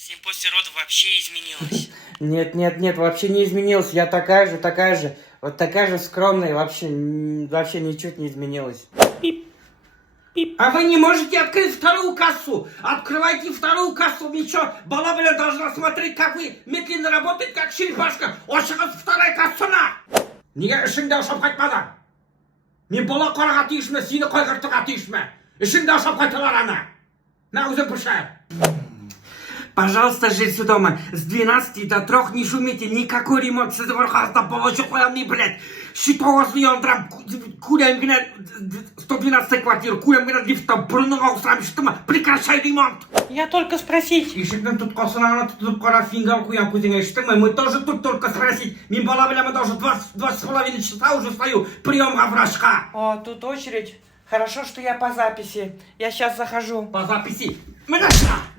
С ним после родов вообще изменилось. Нет, вообще не изменилась. Я такая же. Вот такая же скромная, вообще ничуть не изменилась. А вы не можете открыть вторую кассу? Открывайте вторую кассу. Ничего, Балабля должна смотреть, как вы медленно работаете, как черепашка. Ошығыз вторая кассана. Неге ішіңді ашап қайтмады? Мен бола қораға тиішіме, сені қойғыртыға тиішіме. Ішіңді ашап қайталар ана. На, өзі пұшай. Пожалуйста, жильцы дома, с 12 до 3 не шумите, никакой ремонт, с этого хasta положу хуямный, блядь. Щитовозный он там, курям гнет, 112 квартиру, курям гнет лифта, бұрыныңа ұсырам шыттыма, прекращай ремонт. Я только спросить. Ишіктің тұтқасына тұтып қара фингал куям көзіңе шыттыңмай, мы тоже тут только спросить. Мен бала білемін, даже 2,5 часа уже стою, приемға врачка. О, тут очередь. Хорошо, что я по записи. Я сейчас захожу. По записи. Мы нашла.